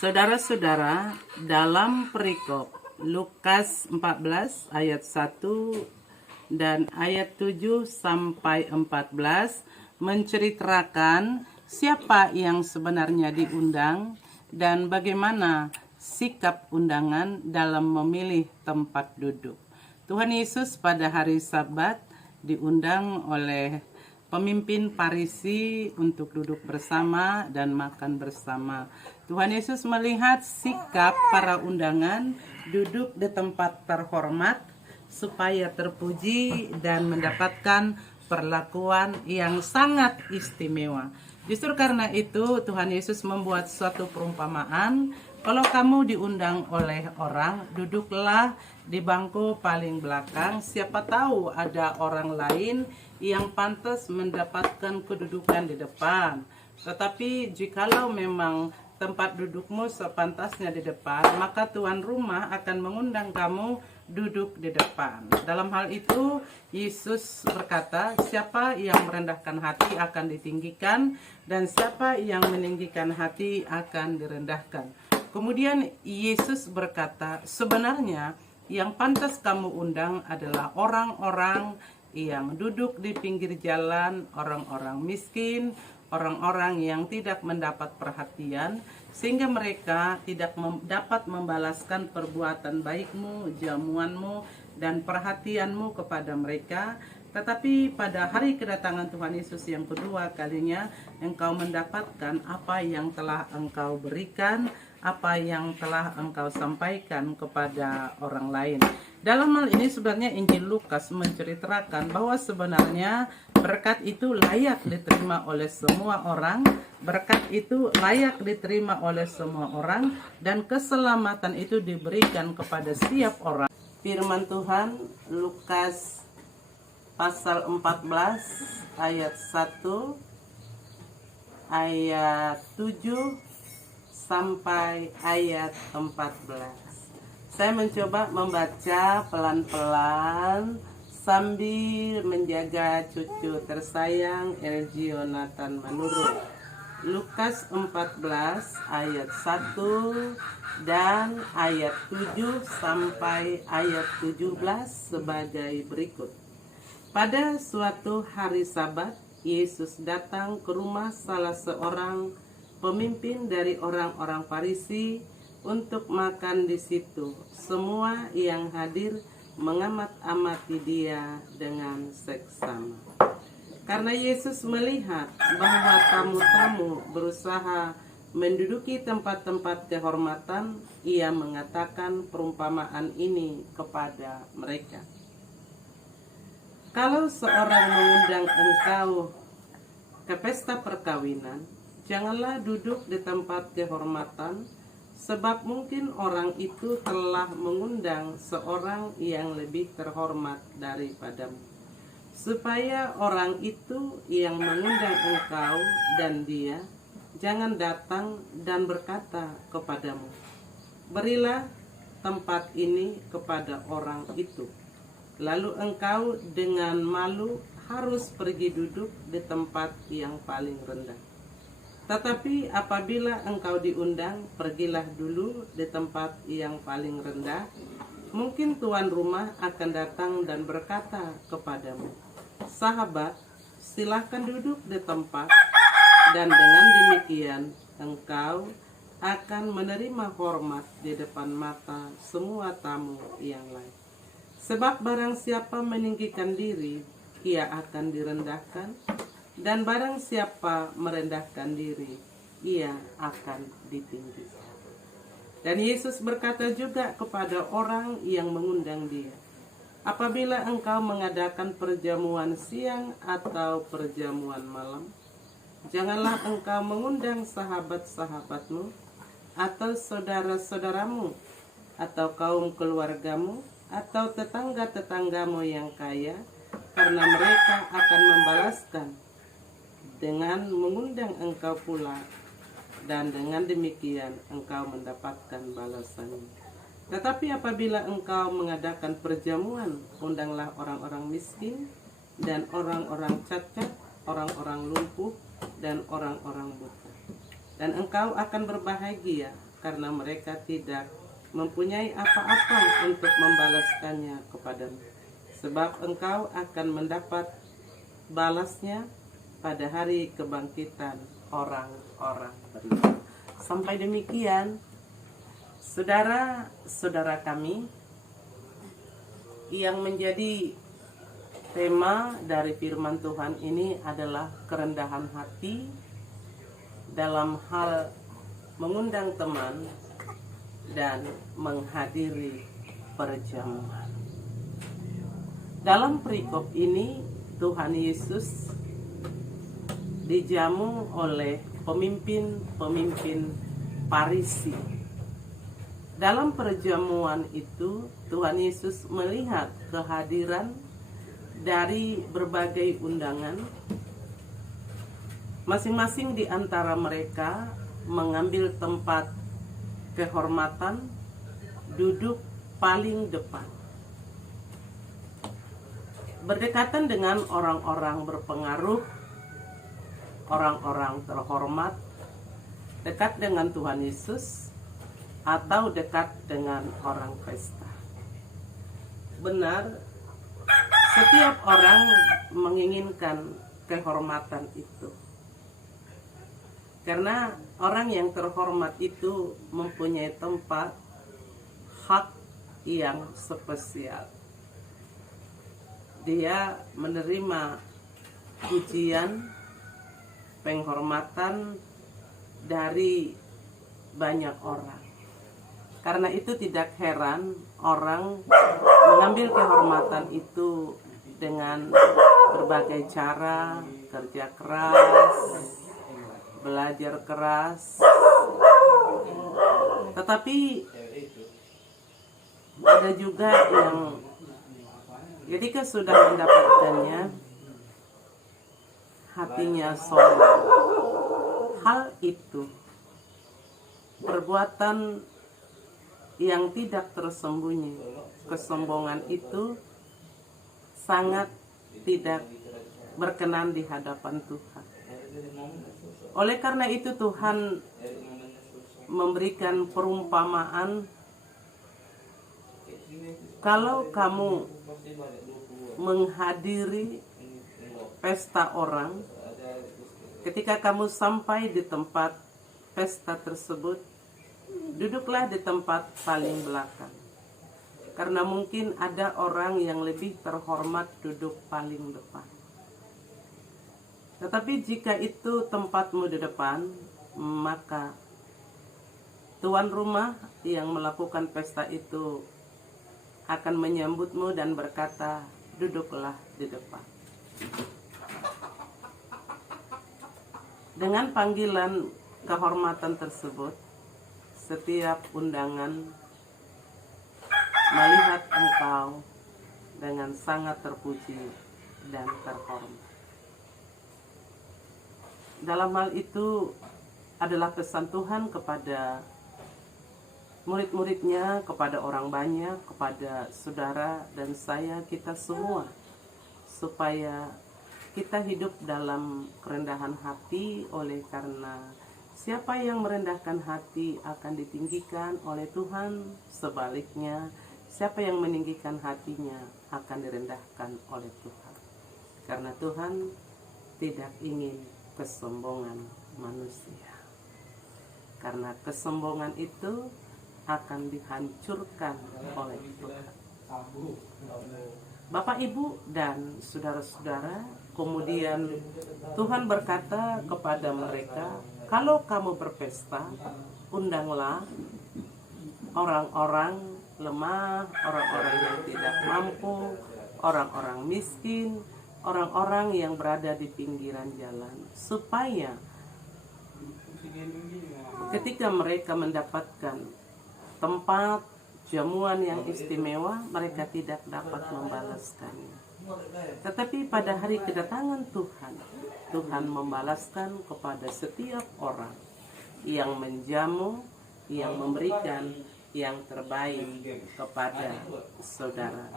Saudara-saudara, dalam perikop Lukas 14 ayat 1 dan ayat 7 sampai 14 menceritakan siapa yang sebenarnya diundang dan bagaimana sikap undangan dalam memilih tempat duduk. Tuhan Yesus pada hari Sabat diundang oleh pemimpin Farisi untuk duduk bersama dan makan bersama. Tuhan Yesus melihat sikap para undangan duduk di tempat terhormat supaya terpuji dan mendapatkan perlakuan yang sangat istimewa. Justru karena itu Tuhan Yesus membuat suatu perumpamaan, kalau kamu diundang oleh orang, duduklah di bangku paling belakang. Siapa tahu ada orang lain yang pantas mendapatkan kedudukan di depan. Tetapi jikalau memang tempat dudukmu sepantasnya di depan, maka tuan rumah akan mengundang kamu duduk di depan. Dalam hal itu, Yesus berkata, siapa yang merendahkan hati akan ditinggikan, dan siapa yang meninggikan hati akan direndahkan. Kemudian Yesus berkata, sebenarnya yang pantas kamu undang adalah orang-orang yang duduk di pinggir jalan, orang-orang miskin, orang-orang yang tidak mendapat perhatian, sehingga mereka tidak dapat membalaskan perbuatan baikmu, jamuanmu, dan perhatianmu kepada mereka. Tetapi pada hari kedatangan Tuhan Yesus yang kedua kalinya, engkau mendapatkan apa yang telah engkau berikan, apa yang telah engkau sampaikan kepada orang lain. Dalam hal ini sebenarnya Injil Lukas menceritakan bahwa sebenarnya berkat itu layak diterima oleh semua orang, berkat itu layak diterima oleh semua orang, dan keselamatan itu diberikan kepada setiap orang. Firman Tuhan Lukas pasal 14 ayat 1 ayat 7 sampai ayat 14. Saya mencoba membaca pelan-pelan sambil menjaga cucu tersayang LG Yonatan Manurung. Lukas 14 ayat 1 dan ayat 7 sampai ayat 17 sebagai berikut. Pada suatu hari Sabat, Yesus datang ke rumah salah seorang pemimpin dari orang-orang Farisi untuk makan di situ. Semua yang hadir mengamat-amati dia dengan seksama. Karena Yesus melihat bahwa tamu-tamu berusaha menduduki tempat-tempat kehormatan, ia mengatakan perumpamaan ini kepada mereka. Kalau seorang mengundang engkau ke pesta perkawinan, janganlah duduk di tempat kehormatan, sebab mungkin orang itu telah mengundang seorang yang lebih terhormat daripadamu. Supaya orang itu yang mengundang engkau dan dia jangan datang dan berkata kepadamu, berilah tempat ini kepada orang itu. Lalu engkau dengan malu harus pergi duduk di tempat yang paling rendah. Tetapi apabila engkau diundang, pergilah dulu di tempat yang paling rendah. Mungkin tuan rumah akan datang dan berkata kepadamu, sahabat, silahkan duduk di tempat. Dan dengan demikian engkau akan menerima hormat di depan mata semua tamu yang lain. Sebab barang siapa meninggikan diri, ia akan direndahkan. Dan barang siapa merendahkan diri, ia akan ditinggikan. Dan Yesus berkata juga kepada orang yang mengundang dia, apabila engkau mengadakan perjamuan siang atau perjamuan malam, janganlah engkau mengundang sahabat-sahabatmu, atau saudara-saudaramu, atau kaum keluargamu, atau tetangga-tetanggamu yang kaya, karena mereka akan membalaskan dengan mengundang engkau pula, dan dengan demikian engkau mendapatkan balasannya. Tetapi apabila engkau mengadakan perjamuan, undanglah orang-orang miskin, dan orang-orang cacat, orang-orang lumpuh, dan orang-orang buta. Dan engkau akan berbahagia, karena mereka tidak mempunyai apa-apa untuk membalaskannya kepadamu. Sebab engkau akan mendapat balasnya pada hari kebangkitan orang-orang beriman. Sampai demikian, saudara-saudara kami, yang menjadi tema dari firman Tuhan ini adalah kerendahan hati dalam hal mengundang teman dan menghadiri perjamuan. Dalam perikop ini Tuhan Yesus dijamu oleh pemimpin-pemimpin Farisi. Dalam perjamuan itu Tuhan Yesus melihat kehadiran dari berbagai undangan. Masing-masing di antara mereka mengambil tempat kehormatan, duduk paling depan, berdekatan dengan orang-orang berpengaruh, orang-orang terhormat, dekat dengan Tuhan Yesus, atau dekat dengan orang pesta. Benar, setiap orang menginginkan kehormatan itu. Karena orang yang terhormat itu mempunyai tempat, hak yang spesial. Dia menerima pujian, penghormatan dari banyak orang. Karena itu tidak heran orang mengambil kehormatan itu dengan berbagai cara, kerja keras, belajar keras. Tetapi ada juga yang ketika sudah mendapatkannya, hatinya sombong. Hal itu perbuatan yang tidak tersembunyi. Kesombongan itu sangat tidak berkenan di hadapan Tuhan. Oleh karena itu Tuhan memberikan perumpamaan, kalau kamu menghadiri pesta orang, ketika kamu sampai di tempat pesta tersebut, duduklah di tempat paling belakang. Karena mungkin ada orang yang lebih terhormat duduk paling depan. Tetapi jika itu tempatmu di depan, maka tuan rumah yang melakukan pesta itu akan menyambutmu dan berkata, duduklah di depan. Dengan panggilan kehormatan tersebut, setiap undangan melihat engkau dengan sangat terpuji dan terhormat. Dalam hal itu adalah pesan Tuhan kepada murid-muridnya, kepada orang banyak, kepada saudara dan saya, kita semua, supaya kita hidup dalam kerendahan hati. Oleh karena siapa yang merendahkan hati akan ditinggikan oleh Tuhan, sebaliknya siapa yang meninggikan hatinya akan direndahkan oleh Tuhan. Karena Tuhan tidak ingin kesombongan manusia. Karena kesombongan itu akan dihancurkan oleh Tuhan. Bapak, Ibu, dan saudara-saudara, kemudian Tuhan berkata kepada mereka, kalau kamu berpesta, undanglah orang-orang lemah, orang-orang yang tidak mampu, orang-orang miskin, orang-orang yang berada di pinggiran jalan, supaya ketika mereka mendapatkan tempat jamuan yang istimewa, mereka tidak dapat membalaskannya. Tetapi pada hari kedatangan Tuhan, Tuhan membalaskan kepada setiap orang yang menjamu, yang memberikan yang terbaik kepada saudara.